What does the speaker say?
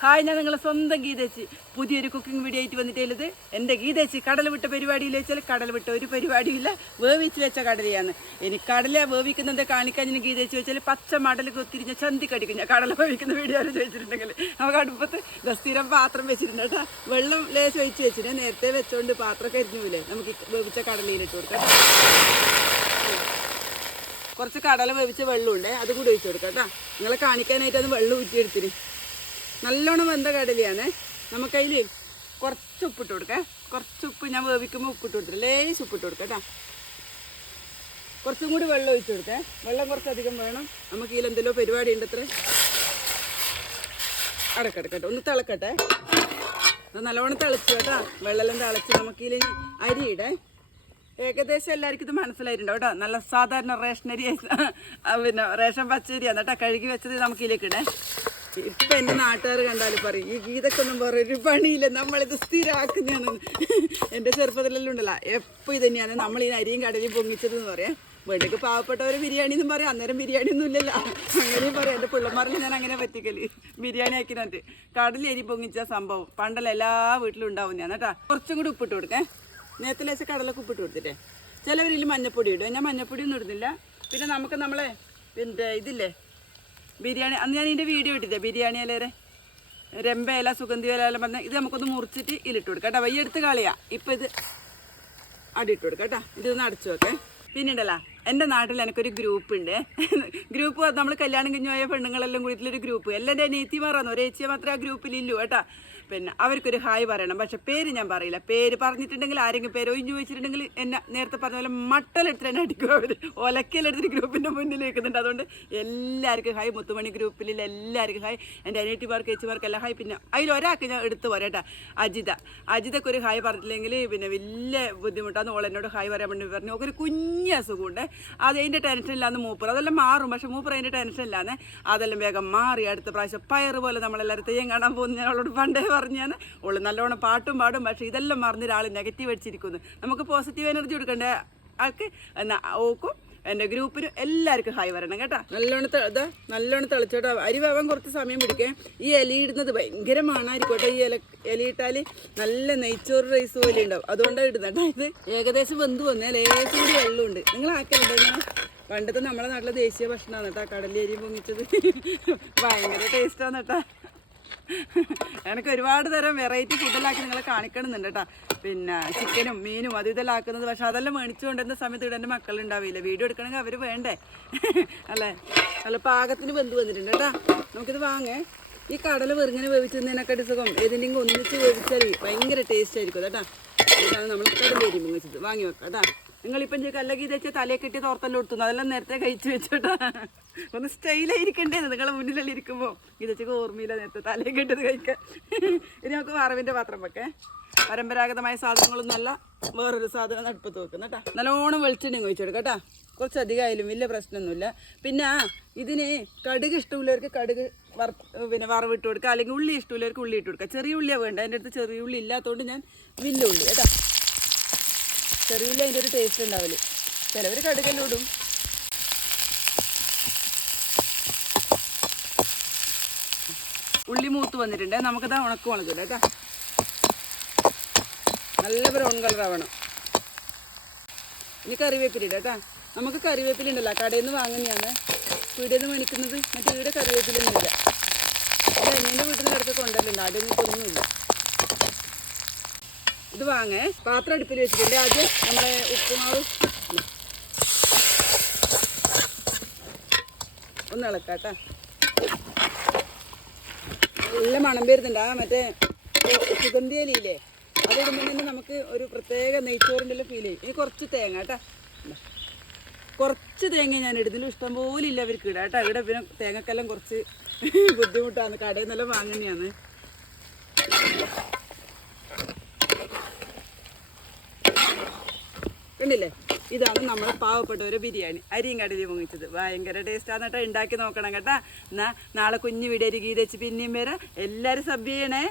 Hi, ഞാൻ നിങ്ങളെ സ്വന്തം ഗീതേച്ചി പുതിയൊരു കുക്കിംഗ് വീഡിയോ ആയിട്ട് വന്നിട്ടുള്ളത്. എൻ്റെ ഗീതേച്ചി കടൽ വിട്ട പരിപാടിയിൽ വെച്ചാൽ കടൽ വിട്ട ഒരു പരിപാടിയില്ല, വേവിച്ച് വെച്ച കടലയാണ്. ഇനി കടല വേവിക്കുന്നത് കാണിക്കാൻ ഞാൻ ഗീതേച്ചി വെച്ചാൽ പച്ച മടൽ കൊത്തിരിഞ്ഞ ചന്തി കടിക്കും. ഞാൻ കടല വേവിക്കുന്ന വീഡിയോ ആരും ചോദിച്ചിട്ടുണ്ടെങ്കിൽ നമുക്ക് അടുപ്പത്ത് സ്ഥിരം പാത്രം വെച്ചിട്ടുണ്ട് കേട്ടോ. വെള്ളം ലേശം ഒഴിച്ച് വെച്ചിട്ട് നേരത്തെ വെച്ചോണ്ട് പാത്രം കരിഞ്ഞൂലേ, നമുക്ക് വേവിച്ച കടലയിലിട്ട് കൊടുക്കാം. കുറച്ച് കടല വേവിച്ച വെള്ളമുണ്ട്, അത് കൂടി ഒഴിച്ച് കൊടുക്കാം കേട്ടോ. നിങ്ങളെ കാണിക്കാനായിട്ട് അത് വെള്ളം ഊറ്റിയെടുത്തിന്. നല്ലോണം വെന്ത കടലയാണ്. നമുക്കതിൽ കുറച്ച് ഉപ്പിട്ട് കൊടുക്കാം. കുറച്ച് ഉപ്പ് ഞാൻ വേവിക്കുമ്പോൾ ഉപ്പിട്ട് കൊടുത്തിട്ട് ലേശം ഉപ്പിട്ട് കൊടുക്കാം കേട്ടോ. കുറച്ചും കൂടി വെള്ളം ഒഴിച്ച് കൊടുക്കാം. വെള്ളം കുറച്ചധികം വേണം. നമുക്ക് ഇതിലെന്തെല്ലോ പരിപാടി ഉണ്ട്. അത്ര അടക്കട്ടെ, ഒന്ന് തിളക്കട്ടെ. അത് നല്ലോണം തിളച്ചു കേട്ടോ. വെള്ളമെല്ലാം തിളച്ച് നമുക്കിതിൽ അരിയിടേ. ഏകദേശം എല്ലാവർക്കും ഇത് മനസ്സിലായിട്ടുണ്ടാവും കേട്ടോ. നല്ല സാധാരണ റേഷനരി, പിന്നെ റേഷൻ പച്ചരിയാണ് കേട്ടോ. കഴുകി വെച്ചത് നമുക്കിതിലേക്ക് ഇടേ. ഇപ്പം എൻ്റെ നാട്ടുകാർ കണ്ടാലും പറയും, ഈ ഗീതക്കൊന്നും വേറൊരു പണിയില്ല, നമ്മളിത് സ്ഥിരമാക്കുന്നതാണ്. എൻ്റെ ചെറുപ്പത്തിലെല്ലാം ഉണ്ടല്ലോ, എപ്പോൾ ഇത് തന്നെയാണ് നമ്മൾ ഈ അരിയും കടലിയും പൊങ്ങിച്ചതെന്ന് പറയാം. വീട്ടിലേക്ക് പാവപ്പെട്ടവർ ബിരിയാണി എന്നും പറയാം. അന്നേരം ബിരിയാണി ഒന്നും ഇല്ലല്ലോ, അങ്ങനെയും പറയാം. എൻ്റെ പിള്ളമാരിൽ ഞാൻ അങ്ങനെ പറ്റിക്കല് ബിരിയാണി ആക്കിനായിട്ട് കടലിൽ അരി പൊങ്ങിച്ച സംഭവം പണ്ടല്ല എല്ലാ വീട്ടിലും ഉണ്ടാവും ഞാൻ കേട്ടോ. കുറച്ചും കൂടി ഉപ്പിട്ട് കൊടുക്കേ. നേരത്തെ ലേശം കടലൊക്കെ ഉപ്പിട്ട് കൊടുത്തിട്ടേ. ചിലവരിൽ മഞ്ഞപ്പൊടി ഇടും, ഞാൻ മഞ്ഞപ്പൊടി ഒന്നും ഇടുന്നില്ല. പിന്നെ നമുക്ക് നമ്മളെ പിന്നെ ഇതില്ലേ ബിരിയാണി, അന്ന് ഞാൻ ഇതിൻ്റെ വീഡിയോ ഇട്ടില്ലേ, ബിരിയാണി ഇലേരെ രമ്പ ഇല സുഗന്ധി ഇല എല്ലാം പറഞ്ഞാൽ ഇത് നമുക്കൊന്ന് മുറിച്ചിട്ട് ഇതിലിട്ട് കൊടുക്കാം കേട്ടോ. വയ്യ എടുത്ത് കളയാം. ഇപ്പം ഇത് അടിയിട്ട് കൊടുക്കാം കേട്ടോ. ഇതൊന്ന് അടച്ചു വെക്കേ. പിന്നെ ഉണ്ടല്ലോ, എൻ്റെ നാട്ടിൽ എനിക്കൊരു ഗ്രൂപ്പ് ഉണ്ട്. ഗ്രൂപ്പ് നമ്മൾ കല്യാണം കഴിഞ്ഞു പോയ പെണ്ണുങ്ങളെല്ലാം കൂടിയിട്ടുള്ളൊരു ഗ്രൂപ്പ്. എല്ലാം എൻ്റെ അനിയത്തിമാറാണ്, ഒരു ഏച്ചിയെ മാത്രമേ ആ ഗ്രൂപ്പിലില്ലൂ കേട്ടോ. പിന്നെ അവർക്കൊരു ഹായ് പറയണം. പക്ഷെ പേര് ഞാൻ പറയില്ല. പേര് പറഞ്ഞിട്ടുണ്ടെങ്കിൽ ആരെങ്കിലും പേര് ഒഴിഞ്ഞു വെച്ചിട്ടുണ്ടെങ്കിൽ എന്നെ നേരത്തെ പറഞ്ഞ പോലെ മട്ടലെടുത്തിട്ട് തന്നെ അടിക്കും അവർ. ഒലക്കലെടുത്തിട്ട് ഗ്രൂപ്പിൻ്റെ മുന്നിൽ വെക്കുന്നുണ്ട്. അതുകൊണ്ട് എല്ലാവർക്കും ഹായ്. മുത്തുമണി ഗ്രൂപ്പിലുള്ള എല്ലാവർക്കും ഹായ്. എൻ്റെ അനിയത്തിമാർക്ക് ഏച്ചിമാർക്കെല്ലാം ഹായ്. പിന്നെ അതിലൊരാൾക്ക് ഞാൻ എടുത്ത് പറയാം കേട്ടോ, അജിതക്ക് ഒരു ഹായ് പറഞ്ഞിട്ടില്ലെങ്കിൽ പിന്നെ വലിയ ബുദ്ധിമുട്ടാണ്. ഓളെന്നോട് ഹായ് പറയാൻ വേണ്ടി പറഞ്ഞു. ഒക്കെ ഒരു കുഞ്ഞ് അസുഖമുണ്ട്. അത് അതിൻ്റെ ടെൻഷനില്ലാന്ന് മൂപ്പർ. അതെല്ലാം മാറും, പക്ഷെ മൂപ്പർ അതിൻ്റെ ടെൻഷനില്ലാന്ന്. അതെല്ലാം വേഗം മാറി. അടുത്ത പ്രാവശ്യം പയറ് പോലെ നമ്മളെല്ലാവരും തെയ്യം കാണാൻ പോകുന്ന ഞാൻ അവളോട് പണ്ടേ പറഞ്ഞാണ്. ഓള് നല്ലോണം പാട്ടും പാടും. പക്ഷെ ഇതെല്ലാം മറന്നൊരാൾ നെഗറ്റീവ് അടിച്ചിരിക്കുന്നു. നമുക്ക് പോസിറ്റീവ് എനർജി കൊടുക്കേണ്ട ആൾക്ക് എന്നാ ഓക്കും എൻ്റെ ഗ്രൂപ്പിനും എല്ലാവർക്കും ഹായ് പറയണം കേട്ടോ. നല്ലോണം തിളച്ചോട്ടോ. അരി വേവാൻ കുറച്ച് സമയം പിടിക്കേ. ഈ ഇലയിടുന്നത് ഭയങ്കര മണമായിരിക്കും കേട്ടോ. ഈ ഇലയിട്ടാൽ നല്ല നെയ്ച്ചോറ് റൈസ് പോലെ ഉണ്ടാവും. അതുകൊണ്ടാണ് ഇടുന്നത് കേട്ടോ. ഇത് ഏകദേശം വെന്ത് വന്നേ. ലേശം കൂടി വെള്ളമുണ്ട്. നിങ്ങൾ ആക്കലുണ്ടോ ഇങ്ങനെ? പണ്ടത്തെ നമ്മളെ നാട്ടിലെ ദേശീയ ഭക്ഷണമാണ് കേട്ടോ കടലേരി പൊങ്ങിച്ചത്. ഭയങ്കര ടേസ്റ്റാണ് കേട്ടോ. എനിക്ക് ഒരുപാട് തരം വെറൈറ്റി ഫുഡെല്ലാം നിങ്ങളെ കാണിക്കണമെന്നുണ്ട് കേട്ടോ. പിന്നെ ചിക്കനും മീനും അതും ഇതെല്ലാം ആക്കുന്നത്. പക്ഷെ അതെല്ലാം മേടിച്ചു കൊണ്ടുവരുന്ന സമയത്ത് ഇവിടെ എൻ്റെ മക്കളുണ്ടാവില്ല. വീഡിയോ എടുക്കണമെങ്കിൽ അവർ വേണ്ടേ അല്ലേ? നല്ല പാകത്തിന് വെന്ത് വന്നിട്ടുണ്ട് കേട്ടോ. നമുക്കിത് വാങ്ങേ. ഈ കടല വെറുങ്ങനെ വേവിച്ചതിനേക്കാട്ടി സുഖം ഏതിൻ്റെങ്കിലും ഒന്നിച്ച് വേവിച്ചാൽ ഭയങ്കര ടേസ്റ്റ് ആയിരിക്കും കേട്ടോ. ഇതാണ് നമ്മൾ കടലേരി പൊങ്ങിച്ചത്. വാങ്ങി വെക്കാം കേട്ടോ. നിങ്ങളിപ്പം കല്ലകി വെച്ചാൽ തലയെ കെട്ടി തോർത്തെല്ലാം കൊടുത്തു. അതെല്ലാം നേരത്തെ കഴിച്ചു വെച്ചോട്ടാ. ഒന്ന് സ്റ്റൈലായിരിക്കണ്ടേ നിങ്ങളെ മുന്നിലെല്ലാം ഇരിക്കുമ്പോൾ. ഇതൊക്കെ ഓർമ്മയില്ല നേരത്തെ തലയെ കെട്ടിയത് കഴിക്കാൻ. ഇനി നമുക്ക് വറവിൻ്റെ പാത്രം വെക്കേ. പരമ്പരാഗതമായ സാധനങ്ങളൊന്നുമല്ല, വേറൊരു സാധനം അടുപ്പത്ത് വെക്കുന്ന കേട്ടോ. നല്ലോണം വെളിച്ചെണ്ണ ഒഴിച്ചെടുക്കാം കേട്ടോ. കുറച്ചധികം ആയാലും വലിയ പ്രശ്നമൊന്നുമില്ല. പിന്നെ ഇതിന് കടുക് ഇഷ്ടമുള്ളവർക്ക് കടുക് വറവിട്ട് കൊടുക്കുക, അല്ലെങ്കിൽ ഉള്ളി ഇഷ്ടമുള്ളവർക്ക് ഉള്ളി ഇട്ട് കൊടുക്കുക. ചെറിയ ഉള്ളിയാണ് വേണ്ട. എൻ്റെ അടുത്ത് ചെറിയ ഉള്ളി ഇല്ലാത്തതുകൊണ്ട് ഞാൻ വലിയ ഉള്ളി കേട്ടോ. ചെറിയ ഉള്ളി അതിൻ്റെ ഒരു ടേസ്റ്റ് ഉണ്ടാവില്ല. ചിലവർ കടുകെല്ലാം ഇടും. ഉള്ളി മൂത്ത് വന്നിട്ടുണ്ട്. നമുക്കത് ഉണക്ക് മുളകില്ല കേട്ടോ. നല്ല ബ്രൗൺ കളറാവണം. ഇനി കറിവേപ്പിലിട കേട്ടോ. നമുക്ക് കറിവേപ്പില ഉണ്ടല്ലോ, കടയിൽ നിന്ന് വാങ്ങുന്നതാണ്, വീടിൽ നിന്ന് മേടിക്കുന്നത്. മറ്റേ ഇവിടെ കറിവേപ്പിലൊന്നുമില്ല. ഇത് അനിയൻ്റെ വീട്ടിൽ നിന്ന് ഇടയ്ക്ക് കൊണ്ടല്ലുണ്ട്. ആദ്യം ഒന്നുമില്ല. ഇത് വാങ്ങേ. പാത്രം അടുപ്പിൽ വെച്ചിട്ടുണ്ട്. ആദ്യം നമ്മളെ ഉപ്പുമാവ് ഒന്ന് ഇളക്കാട്ടോ. നല്ല മണം വരുന്നുണ്ട്. ആ മറ്റേ സുഗന്ധി ഇലയില്ലേ, അതിടുമ്പോൾ തന്നെ നമുക്ക് ഒരു പ്രത്യേക നെയ്ച്ചോറിൻ്റെ ഫീൽ ചെയ്യും. ഇനി കുറച്ച് തേങ്ങ കേട്ടോ. കുറച്ച് തേങ്ങ ഞാൻ ഇടുന്നില്ല, ഇഷ്ടംപോലെ ഇല്ല അവർക്ക് ഇടാം കേട്ടോ. ഇവിടെ പിന്നെ തേങ്ങക്കെല്ലാം കുറച്ച് ബുദ്ധിമുട്ടാണ്, കടയിൽ നിന്നെല്ലാം വാങ്ങുന്നതാണ്. കണ്ടില്ലേ, ഇതാണ് നമ്മളെ പാവപ്പെട്ടവരെ ബിരിയാണി. അരിയും കടലിയും പൊങ്ങിച്ചത്. ഭയങ്കര ടേസ്റ്റാണ് കേട്ടോ. ഉണ്ടാക്കി നോക്കണം കേട്ടോ. എന്നാൽ നാളെ കുഞ്ഞു വീഡിയോ ഗീതച്ച് പിന്നെയും വരാം. എല്ലാവരും സബ് ചെയ്യണേ.